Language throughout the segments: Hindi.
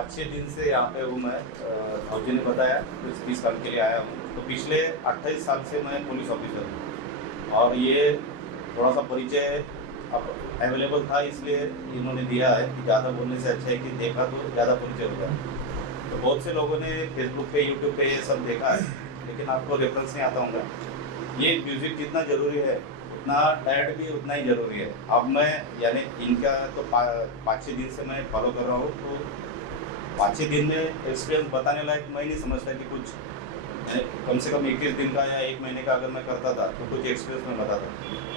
5-6 दिन से यहाँ पे हूँ मैं। फौजी ने बताया तो सर्विस काम के लिए आया हूँ। तो पिछले 28 साल से मैं पुलिस ऑफिसर हूँ और ये थोड़ा सा परिचय अब अवेलेबल था, इसलिए इन्होंने दिया है कि ज़्यादा बोलने से अच्छा है कि देखा तो ज़्यादा परिचय हो जाए। तो बहुत से लोगों ने फेसबुक पे, यूट्यूब पे ये सब देखा है, लेकिन आपको रेफरेंस नहीं आता होगा। ये म्यूज़िक जितना ज़रूरी है उतना डाइट भी उतना ही ज़रूरी है। अब मैं यानी इनका तो 5-6 दिन से मैं फॉलो कर रहा हूँ, तो 5-6 दिन में एक्सपीरियंस बताने लायक मैं नहीं समझता कि कुछ यानी कम से कम 21 दिन का या 1 महीने का अगर मैं करता था तो कुछ एक्सपीरियंस मैं बताता।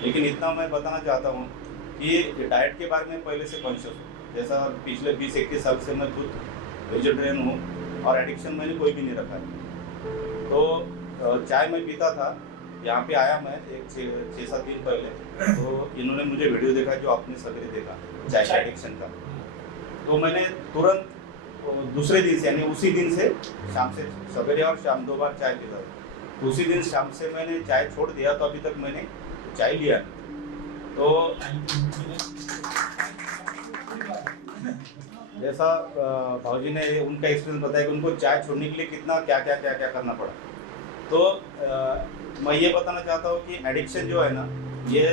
लेकिन इतना मैं बताना चाहता हूँ कि डाइट के बारे में पहले से कॉन्शियस हूँ। जैसा पिछले 20-21 साल से मैं खुद वेजिटेरियन हूँ और एडिक्शन मैंने कोई भी नहीं रखा है। तो चाय मैं पीता था, यहाँ पे आया मैं एक 6-7 दिन पहले, तो इन्होंने मुझे वीडियो देखा जो आपने सवेरे देखा चाय का एडिक्शन का। तो मैंने तुरंत दूसरे दिन से यानी उसी दिन से शाम से सवेरे और शाम 2 बार चाय पीता था। तो उसी दिन शाम से मैंने चाय छोड़ दिया, तो अभी तक मैंने चाय लिया नहीं। तो जैसा भाजी ने उनका एक्सपीरियंस बताया कि उनको चाय छोड़ने के लिए कितना क्या करना पड़ा। तो मैं ये बताना चाहता हूँ कि एडिक्शन जो है ना, ये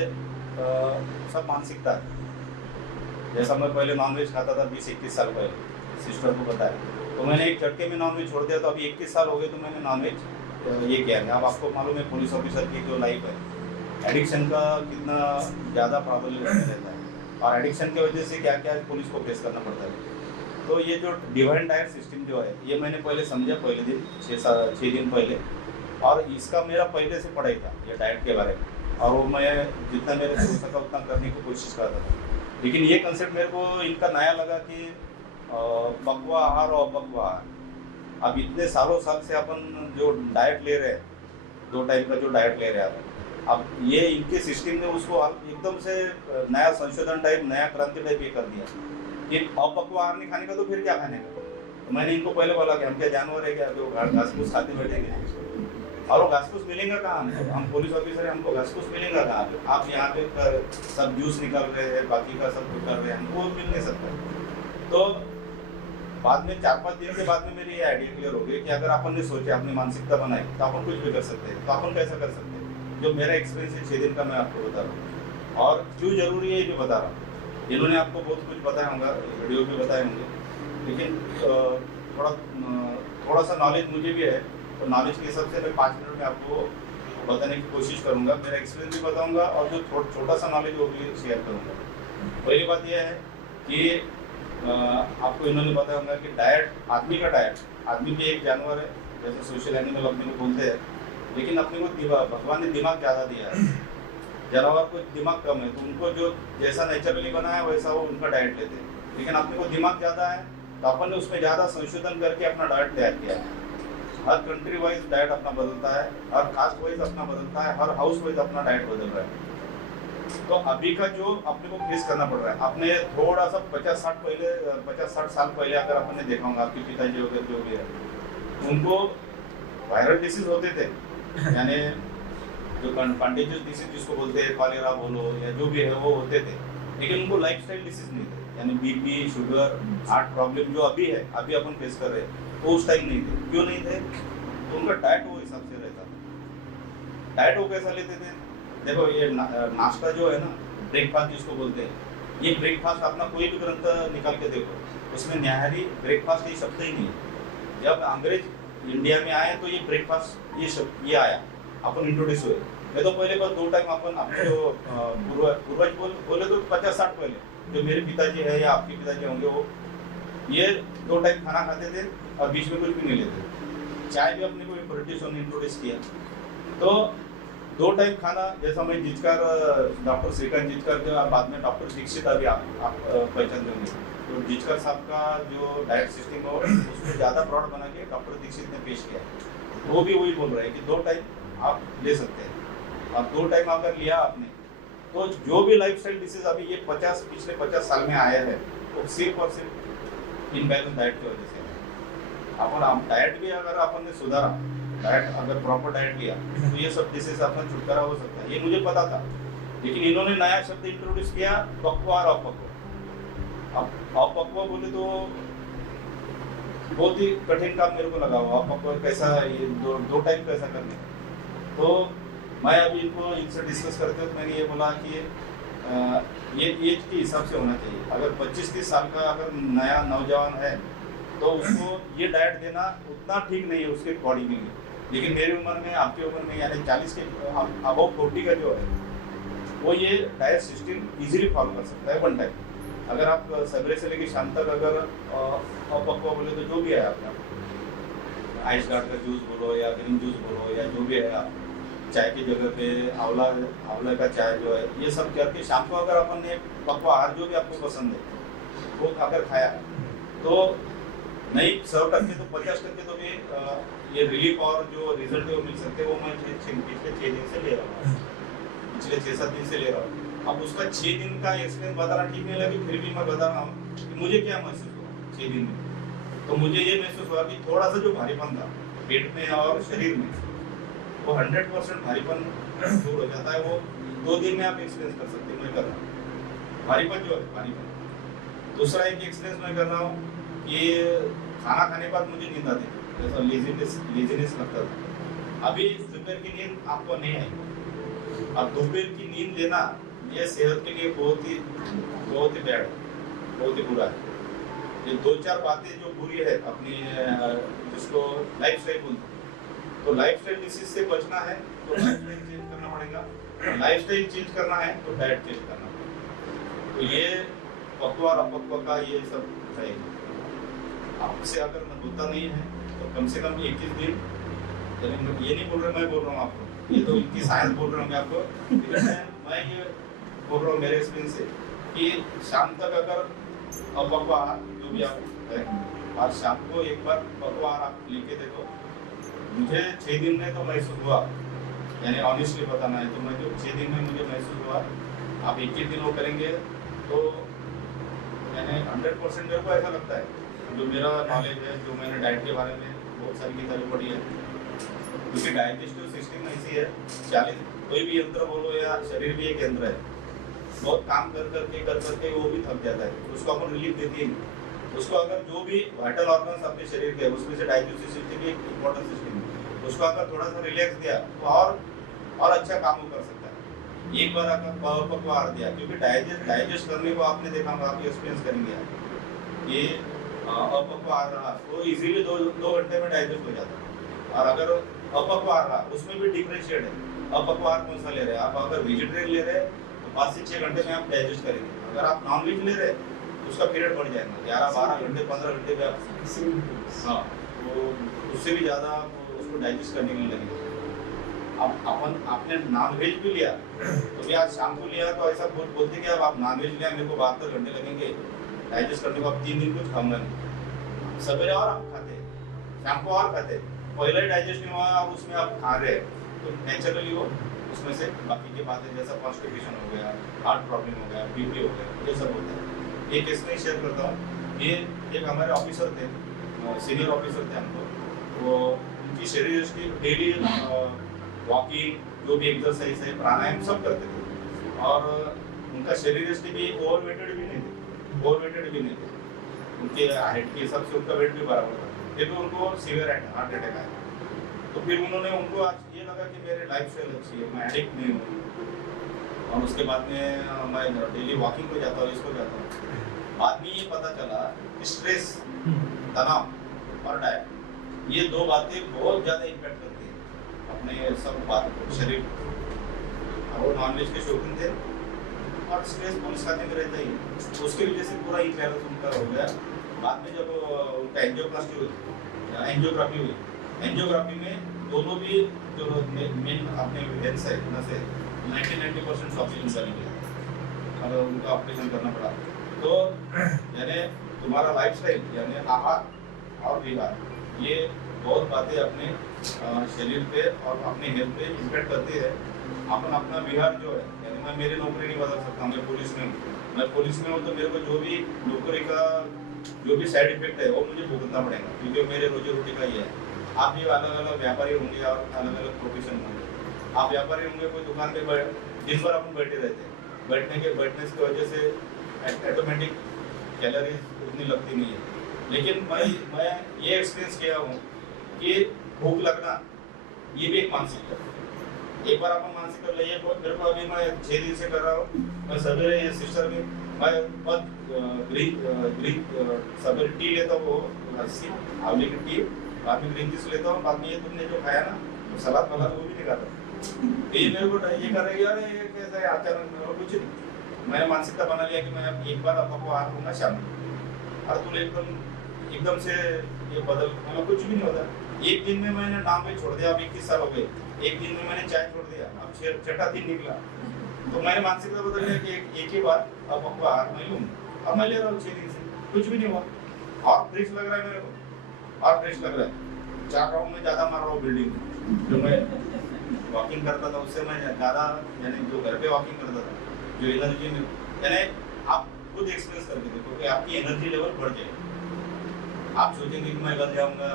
सब मानसिकता है। जैसा मैं पहले नॉनवेज खाता था 20-21 साल पहले, सिस्टर को बताया, तो मैंने एक झटके में नॉनवेज छोड़ दिया। तो अभी 21 साल हो गए तो मैंने नॉनवेज ये किया है। अब आपको मालूम है पुलिस ऑफिसर की जो लाइफ है, एडिक्शन का कितना ज़्यादा प्राबल्य रहता है और एडिक्शन की वजह से क्या क्या पुलिस को फेस करना पड़ता है। तो ये जो डिवाइन डाइट सिस्टम जो है, ये मैंने पहले समझा पहले दिन 6 दिन पहले, और इसका मेरा पहले से पढ़ाई था ये डाइट के बारे में, और वो मैं जितना मेरे से हो सका उतना करने की कोशिश करता था। लेकिन ये कंसेप्ट मेरे को इनका नया लगा कि पकवा आहार और अपक्वा आहार। अब इतने सालों साल से अपन जो डाइट ले रहे हैं, 2 टाइम का जो डाइट ले रहे हैं अब ये इनके सिस्टम ने उसको एकदम से नया संशोधन टाइप, नया क्रांति टाइप ये कर दिया कि अपक्वा आहार नहीं खाने का तो फिर क्या खाने का। तो मैंने इनको पहले बोला कि हम क्या जानवर है क्या जो घास फूस खाते बैठेंगे, और वो घास फूस मिलेंगे कहाँ हमको? हम पुलिस ऑफिसर हैं, हमको घास फूस मिलेंगे कहाँ पे? आप यहाँ पे सब जूस निकाल रहे हैं, बाकी का सब कुछ कर रहे हैं, हमको मिल नहीं सकता। तो बाद में 4-5 दिन के बाद में मेरी ये आइडिया क्लियर हो गई कि अगर अपन ने सोचा, अपनी मानसिकता बनाई, तो अपन कुछ भी कर सकते हैं। तो अपन कैसा कर सकते हैं? जो मेरा एक्सपीरियंस है 6 दिन का, मैं आपको बता रहा हूँ, और क्यों जरूरी है ये भी बता रहा हूँ। इन्होंने आपको बहुत कुछ बताया होगा, वीडियो भी बताए होंगे, लेकिन थोड़ा सा नॉलेज मुझे भी है। तो नॉलेज के हिसाब से मैं 5 मिनट में आपको बताने की कोशिश करूंगा, मेरा एक्सपीरियंस भी बताऊंगा और जो छोटा सा नॉलेज वो भी शेयर करूंगा। पहली बात यह है कि आपको इन्होंने बताया होगा कि डाइट, आदमी का डाइट, आदमी भी एक जानवर है, जैसे सोशल एनिमल अपने को बोलते हैं, लेकिन अपने को भगवान ने दिमाग ज़्यादा दिया है। जानवर को दिमाग कम है, तो उनको जो जैसा नेचुरली बना है वैसा वो उनका डाइट लेते हैं। लेकिन अपने को दिमाग ज़्यादा है, तो अपन ने उसमें ज़्यादा संशोधन करके अपना डाइट तैयार किया है। हर कंट्री वाइज डाइट अपना बदलता है, हर कास्ट वाइज अपना बदलता है, हर हाउस वाइज अपना डाइट बदल रहा है। तो अभी का जो अपने को फेस करना पड़ रहा है, आपने थोड़ा सा 50-60 साल पहले अगर अपन ने देखा होगा, आपके पिताजी वगैरह जो भी है, उनको वायरल डिसीज होते थे, यानी जो कंटेजियस डिसीज जिसको बोलते हैं, कॉलेरा बोलो या जो भी है वो होते थे। लेकिन उनको लाइफस्टाइल डिसीज नहीं थे, यानी बीपी, शुगर, हार्ट प्रॉब्लम जो अभी है, अभी अपन फेस कर रहे हैं, वो उस टाइम नहीं थे। क्यों नहीं थे? तो उनका डाइट वो हिसाब से रहता था। डाइट वो कैसा लेते थे? देखो ये नाश्ता जो है ना, ब्रेकफास्ट जिसको बोलते हैं, ये ब्रेकफास्ट अपना कोई भी ग्रंथ निकाल के देखो, उसमें न्याहारी ब्रेकफास्ट ये शब्द ही नहीं है। जब अंग्रेज इंडिया में आए तो ये ब्रेकफास्ट ये शब्द ये आया, अपन इंट्रोड्यूस हुए। मैं तो पहले बस 2 टाइम अपन अपने जो पूर्वज बोले तो 50-60 पहले, जो मेरे पिताजी है या आपके पिताजी होंगे, वो ये 2 टाइम खाना खाते थे और बीच में कुछ भी नहीं लेते थे। चाय भी अपने को ब्रिटिशों ने इंट्रोड्यूस किया। तो 2 टाइम खाना, जैसा मैं जिचकर, डॉक्टर श्रीकांत जिचकर, जो बाद में डॉक्टर दीक्षित अभी आप पहचान देंगे, तो जिचकर साहब का जो डाइट सिस्टम हो उसको ज़्यादा ब्रॉड बना के डॉक्टर दीक्षित ने पेश किया। वो भी वही बोल रहे हैं कि 2 टाइम आप ले सकते हैं। अब 2 टाइम अगर लिया आपने, तो जो भी लाइफस्टाइल डिसीज अभी ये पिछले 50 साल में आया है, वो सिर्फ और सिर्फ इनबैलेंस डाइट की वजह से है। अपन डाइट भी अगर अपन ने सुधारा, डाइट अगर प्रॉपर डाइट लिया, तो ये सब डिसीज अपना छुटकारा हो सकता है। ये मुझे पता था, लेकिन इन्होंने नया शब्द इंट्रोड्यूस किया, पक्वा और अपक्वा। अब अपक्वा बोले तो बहुत ही कठिन काम मेरे को लगा हुआ, आपको कैसा ये दो टाइम कैसा करने। तो मैं अभी इनको इनसे डिस्कस करते हुए मैंने ये बोला कि ये एज के हिसाब से होना चाहिए। अगर 25-30 साल का अगर नया नौजवान है तो उसको ये डाइट देना उतना ठीक नहीं है उसके बॉडी के लिए। लेकिन मेरी उम्र में, आपकी उम्र में, यानी 40 के अबव 40 का जो है वो ये डाइट सिस्टम इजीली फॉलो कर सकता है वन टाइम। अगर आप सवेरे से लेकर शाम तक अगर अपक्वा बोले तो जो भी है आपका आइस गार्ड का जूस बोलो या ग्रीन जूस बोलो या जो भी है, आप चाय की जगह पे आंवला का चाय जो है, ये सब करके शाम को अगर अपन ने पकवा आहार जो भी आपको पसंद है वो खाकर खाया तो नहीं 100% तो 50% तो भी ये रिलीफ और जो रिजल्ट है वो मिल सकते हैं। वो मैं पिछले 6 दिन से ले रहा हूँ, पिछले 6-7 दिन से ले रहा हूँ। अब उसका 6 दिन का एक्सपीरियंस बताना ठीक नहीं लगी, फिर भी मैं बता रहा हूँ कि मुझे क्या महसूस हुआ 6 दिन में। तो मुझे ये महसूस हुआ कि थोड़ा सा जो भारीपन था पेट में और शरीर में वो 100% भारीपन दूर हो जाता है। वो 2 दिन में आप एक्सपीरियंस कर सकते हैं। मैं कर रहा हूँ भारीपन जो है भारीपन। दूसरा एक एक्सपीरियंस मैं कर रहा हूँ कि खाना खाने के बाद मुझे नींद आती थी, जैसा लेजीनेस लगता था। अभी दोपहर की नींद आपको नहीं आएगी। अब दोपहर की नींद लेना ये सेहत के लिए बहुत ही बैड, बहुत ही बुरा है। ये 2-4 बातें जो बुरी है अपनी, जिसको लाइफस्टाइल बोलते हैं, तो लाइफस्टाइल डिसीज से बचना है तो लाइफस्टाइल चेंज करना पड़ेगा। लाइफस्टाइल चेंज करना है तो डाइट चेंज करना पड़ेगा। तो ये पकवा और अपक्वा का ये सब चाहिए। आपसे अगर होता नहीं है तो कम से कम 21 दिन, यानी ये नहीं बोल रहा, मैं बोल रहा हूँ आपको, ये तो इनकी साइंस बोल रहा हूँ मैं आपको, मैं ये बोल रहा हूँ मेरे एक्सपीरियंस से कि शाम तक अगर पकवा जो भी आप है और शाम को एक बार पकवा आप लेके देखो। मुझे 6 दिन में तो महसूस हुआ, यानी ऑनेस्टली बताना है तो मैं जो 6 दिन में मुझे महसूस हुआ, आप 21 दिन वो करेंगे तो यानी 100% मेरे को ऐसा लगता है, जो मेरा नॉलेज है, जो मैंने डाइट के बारे में बहुत सारी किताबें पढ़ी है, क्योंकि डाइजेस्टिव सिस्टम ऐसी है 40 कोई भी यंत्र बोलो या शरीर भी एक यंत्र है, बहुत काम कर करके वो भी थक जाता है, उसको अपन रिलीफ देती है। उसको अगर जो भी वाइटल ऑर्गन्स अपने शरीर के उसमें से डाइजेस्टिव सिस्टम भी एक इम्पोर्टेंट सिस्टम है, उसको अगर थोड़ा सा रिलैक्स दिया तो और अच्छा काम वो कर सकता है। एक बार अगर पकवा आहार दिया, क्योंकि डाइजेस्ट करने को आपने देखा होगा, आप एक्सपीरियंस करेंगे ये अपक्वा आहार रहा तो इजीली 2 घंटे में डाइजेस्ट हो जाता है। और अगर अपक्वा आहार रहा उसमें भी डिफरेंशिएट है, अपक्वा आहार कौन सा ले रहे हैं आप। अगर वेजिटेरियन ले रहे हैं तो 5 से 6 घंटे में आप डाइजेस्ट करेंगे। अगर आप नॉन वेज ले रहे हैं तो उसका पीरियड बढ़ जाएगा 11-12 घंटे 15 घंटे में आप, हाँ, तो उससे भी ज़्यादा उसको डाइजेस्ट करने के लिए लगेगा। अब आपने नॉन वेज भी लिया तो भी आज शाम को लिया तो ऐसा बोलते कि अब आप नॉन वेज लिया, मेरे को 72 घंटे लगेंगे डाइजेस्ट करने को, अब 3 दिन कुछ खाऊंगा नहीं। सवेरे और आप खाते, शाम को और खाते, पहले ही डाइजेस्ट नहीं हुआ और उसमें आप खा रहे हैं तो नेचुरली वो उसमें से बाकी की बातें जैसा कॉन्स्टिपेशन हो गया, हार्ट प्रॉब्लम हो गया, बीपी हो गया, ये सब होता है। एक केस में शेयर करता हूँ, ये एक हमारे ऑफिसर थे, सीनियर ऑफिसर थे हमको, वो उनकी शरीर की डेली वॉकिंग जो भी एक्सरसाइज है, प्राणायाम सब करते थे और उनका शरीर भी ओवरवेटेड भी नहीं थे, उनके हाइट के हिसाब से उनका वेट भी बराबर था, फिर भी उनको सीवियर हार्ट अटैक आया। तो फिर उनको आज ये लगा कि मेरी लाइफ स्टाइल अच्छी है, मैं एडिक्ट नहीं हूँ और उसके बाद में मैं डेली वॉकिंग को जाता हूँ, इसको जाता हूँ। बाद में ये पता चला कि स्ट्रेस, तनाव और डाइट ये 2 बातें बहुत ज़्यादा इम्पैक्ट करती है अपने सब बात शरीर। वो नॉनवेज के शौकीन थे और स्ट्रेस पुलिस खाते में रहता ही, उसकी वजह से पूरा इम्बैलेंस उनका हो गया। बाद में जब उनका एंजियोप्लास्टी हुई, एंजियोग्राफी हुई, एंजियोग्राफी में दोनों भी जो मेन अपने वेन्स है नसें 90% ऑक्सीजन चली गई और उनका ऑपरेशन करना पड़ा। तो यानी तुम्हारा लाइफस्टाइल यानी आहार और विहार ये बहुत बातें अपने शरीर पे और अपने हेल्थ पे इम्पैक्ट करती है। अपन अपना विहार जो है, यानी मैं मेरी नौकरी नहीं बदल सकता, मैं पुलिस में हूँ तो मेरे को जो भी नौकरी का जो भी साइड इफेक्ट है वो मुझे भुगतना पड़ेगा, क्योंकि मेरे रोजी रोटी का ये है। आप भी अलग अलग व्यापारी होंगे और अलग अलग प्रोफेशन होंगे। आप व्यापारी होंगे, कोई दुकान पे दिन भर अपन बैठे रहते हैं, बैठने की वजह से ऑटोमेटिक कैलोरीज उतनी लगती नहीं है। लेकिन मैं ये एक्सपीरियंस किया हूँ कि भूख लगना ये भी एक मानसिकता है। एक बार अपन मानसिक कर लिए मेरे को अभी मैं 6 दिन से कर रहा हूँ। मैं सवेरे ये सिस्टर में मैं बहुत ग्रीन सवेरे टी लेता हूँ, लस्सी आंवले की टी, बाद में ग्रीन जूस लेता हूँ, बाद में ये तुमने जो खाया ना तो सलाद वाला वो भी नहीं खाता। तो ये मेरे को ये कर रही है, अरे ये कैसा है आचरण और कुछ नहीं। मैंने मानसिकता बना लिया कि मैं अब एक बार आपको आहार लूंगा शाम में, और तुम एकदम से ये बदल मतलब कुछ भी नहीं होता। एक दिन में मैंने नाम पे छोड़ दिया, अब 21 साल हो गए, एक दिन में मैंने चाय छोड़ दिया, अब 6 दिन निकला। तो मैंने मानसिकता बदल लिया कि एक ही बार अब आपको आहार नहीं लूंगा। अब मैं ले रहा हूँ 6 दिन से, कुछ भी नहीं हुआ, और फ्रेश लग रहा है मेरे को, और फ्रेश लग रहा है। 4 राउंड में ज्यादा मार रहा हूँ बिल्डिंग में। जो मैं वॉकिंग करता था उससे मैं ज्यादा, यानी जो घर पे वॉकिंग करता था, जो एनर्जी में, यानी आप खुद एक्सपीरियंस करके देखो कि आपकी एनर्जी लेवल बढ़ जाएगी। आप सोचेंगे कि मैं बन जाऊंगा,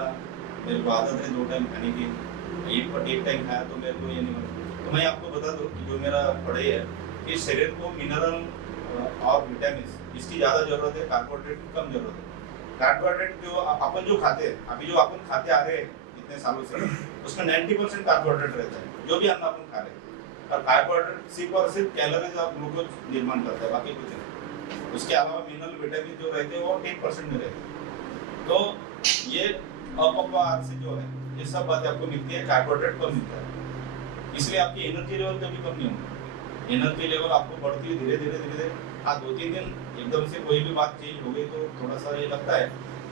मेरे को आदत है 2 टाइम खाने की, एक टाइम खाया तो मेरे को ये नहीं बना। तो मैं आपको बता दूं कि जो मेरा पढ़ाई है कि शरीर को मिनरल और विटामिन इसकी ज़्यादा जरूरत है, कार्बोहाइड्रेट की कम जरूरत है। कार्बोहाइड्रेट जो अपन जो खाते हैं, अभी जो अपन खाते आ रहे हैं इतने सालों से, उसमें 90% कार्बोहाइड्रेट रहता है, जो भी अन्न अपन खा रहे हैं। और कार्बोहाइड्रेट सिर्फ और सिर्फ कैलोरीज और ग्लूकोज निर्माण करता है, बाकी कुछ नहीं। उसके अलावा मिनरल विटामिन जो रहते हैं वो 10% में रहते हैं। तो ये अपक्व आहार से जो है ये सब बातें आपको मिलती है, कार्बोहाइड्रेट कम मिलता है, इसलिए आपकी एनर्जी लेवल कभी कम नहीं होगी। एनर्जी लेवल आपको बढ़ती है धीरे धीरे धीरे धीरे। हाँ 2-3 दिन एकदम से कोई भी बात चेंज हो गई तो थोड़ा सा ये लगता है,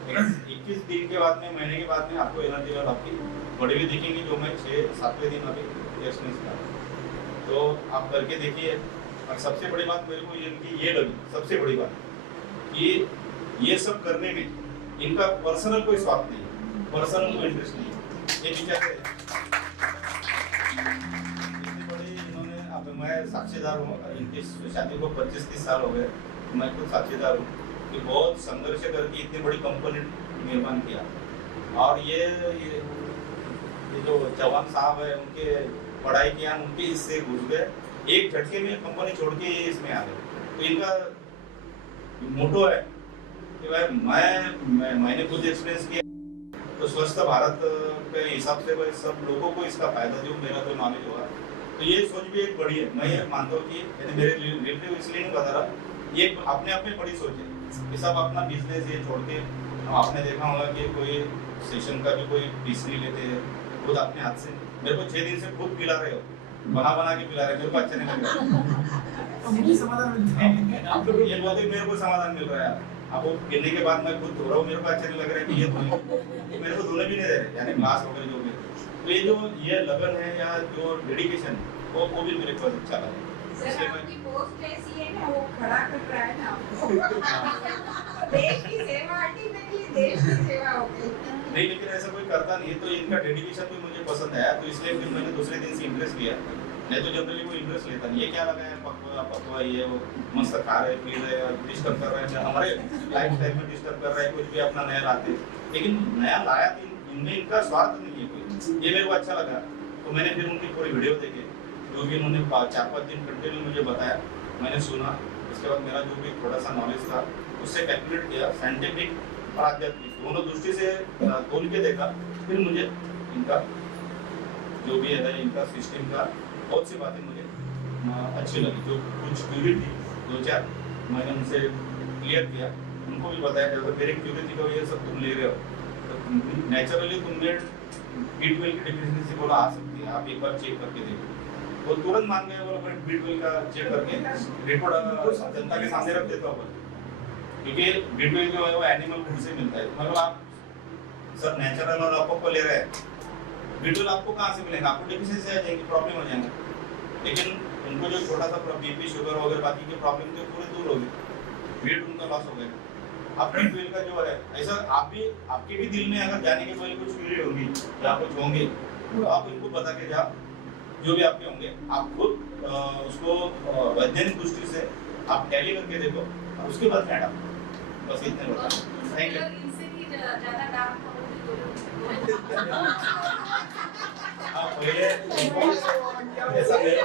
लेकिन 21 दिन के बाद में, महीने के बाद में आपको एनर्जी लेवल आपकी बढ़ी हुई दिखेंगी, जो मैं 6-7वें दिन अभी एक्सपीरियंस किया। तो आप करके देखिए। और सबसे बड़ी बात मेरे को ये लगी, सबसे बड़ी बात कि ये सब करने में इनका पर्सनल कोई स्वार्थ नहीं है, पर्सनल कोई इंटरेस्ट नहीं है। ये बेचारे इतनी बड़ी इन्होंने, अब मैं साक्षीदार हूँ, इनकी शादी को 25-30 साल हो गए, मैं खुद साक्षीदार हूँ कि बहुत संघर्ष करके इतनी बड़ी कंपनी निर्माण किया। और ये जो चौहान साहब है, उनके पढ़ाई किया, उनके इससे घुस गए, एक झटके में कंपनी छोड़ के इसमें आ गए। तो इनका मोटो है कि भाई मैंने खुद एक्सपीरियंस किया, तो स्वस्थ भारत के हिसाब से भाई सब लोगों को इसका फायदा जो मेरा जो नॉलेज हुआ, तो ये सोच भी एक बड़ी है। मैं ये मानता हूँ कि मेरे रिलेटिव इसलिए नहीं बता रहा, ये अपने आप में बड़ी सोच है कि सब अपना बिजनेस ये छोड़ के, आपने देखा होगा कि कोई सेशन का भी कोई फीस नहीं लेते हैं, खुद अपने हाथ से। मेरे को 6 दिन से खुद पिला रहे हो, बना के पिला रहे, मेरे को अच्छा नहीं लग रहा, मुझे समाधान मिलता है। आप लोग ये बोलते मेरे को समाधान मिल रहा है। अब वो गिरने के बाद मैं खुद धो रहा हूँ, मेरे को अच्छा नहीं लग रहा है कि ये धोने, मेरे को धोने भी नहीं दे रहे, यानी ग्लास वगैरह जो भी। तो ये जो ये लगन है या जो डेडिकेशन है वो भी मेरे को अच्छा लगा। सर आपकी पोस्ट ऐसी है ना, वो खड़ा कर रहा है ना देश की सेवा, अल्टीमेटली देश की सेवा हो गई। नहीं, लेकिन ऐसा कोई करता नहीं है, तो इनका डेडिकेशन भी मुझे पसंद आया, तो इसलिए फिर मैंने दूसरे दिन से इंटरेस्ट लिया। नहीं तो जनरली कोई इंटरेस्ट लेता नहीं, ये क्या लगा है पकवा ये वो मस्त खा रहे पी रहे और डिस्टर्ब कर रहे हैं, हमारे लाइफ स्टाइल में डिस्टर्ब कर रहे हैं, कुछ भी अपना नया लाते। लेकिन नया लाया तो इनमें इनका स्वार्थ नहीं है कोई, ये मेरे को अच्छा लगा। तो मैंने फिर उनकी पूरी वीडियो देखे, जो भी उन्होंने 4-5 दिन कंटिन्यू मुझे बताया, मैंने सुना। उसके बाद मेरा जो भी थोड़ा सा नॉलेज था उससे कैलकुलेट किया, साइंटिफिक और आध्यात्मिक दोनों दृष्टि से तोल के देखा। फिर मुझे इनका जो भी है इनका सिस्टम का बहुत सी बातें मुझे अच्छी लगी। जो कुछ क्यूरी थी 2-4 मैंने उनसे क्लियर किया, उनको भी बताया जब मेरी क्यूरी थी तो ये सब तुम ले रहे हो, तो नेचुरली तुमने B12 की डिफिशिएंसी बोला आ सकती है, आप एक बार चेक करके देखो। वो तुरंत मान गए, बोला मैं B12 का चेक करके रिपोर्ट जनता के सामने रख देता हूँ, क्योंकि B12 जो है वो एनिमल फूड से मिलता है। मतलब आप सर नेचुरल और आपको ले रहे हैं, B12 आपको कहाँ से मिलेगा, आपको डिफिशिएंसी आ जाएगी, प्रॉब्लम हो जाएगा। लेकिन उनको जो छोटा सा बीपी शुगर वगैरह बाकी के प्रॉब्लम थे पूरे दूर हो गए, वेट उनका लॉस हो गया। अब B12 का जो है ऐसा आप भी, आपके भी दिल में अगर जाने के पहले कुछ क्यूरी होगी या कुछ होंगे, तो आप इनको बता के जाओ, जो भी आपके होंगे आप खुद उसको वैज्ञानिक दृष्टि से आप टैली करके देखो, और उसके बाद क्या डालो, बस इतने बता। Thank you. इनसे भी ज्यादा डार्क आप पहले ऐसा मेरे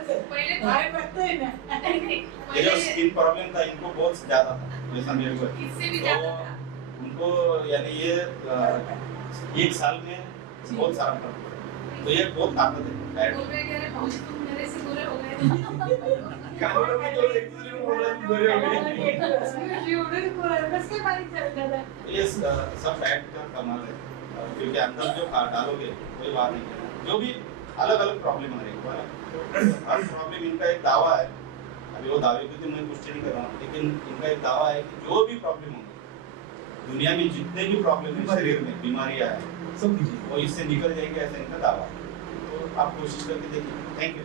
को पहले भाई लगते हैं ना, ये जो स्किन प्रॉब्लम था इनको बहुत ज्यादा था, जैसा मेरे को है। इससे भी तो ज्यादा था। उनको यानी ये एक साल में बहुत सारा फर्क पड़ा, तो ये बहुत ताकत है डाइट बोल रहे कह रहे भाई तुम मेरे से बुरे हो गए कानों में तो एक दूसरे को बोल रहे थे बुरे हो गए। एवढे बुरे कसं काय माहित चाललं ये सब फैट का कमाल है, क्योंकि अंदर जो खा डालोगे कोई बात नहीं है। जो भी अलग अलग प्रॉब्लम आ रही है, हर प्रॉब्लम इनका एक दावा है। अभी वो दावे की तो मैं पुष्टि नहीं कर रहा हूँ, लेकिन इनका एक दावा है कि जो भी प्रॉब्लम होंगे दुनिया में, जितने भी प्रॉब्लम है शरीर में, बीमारियां हैं, सब कीजिए। वो इससे निकल जाएंगे, ऐसा इनका दावा है। तो आप कोशिश करके देखिए। Thank you.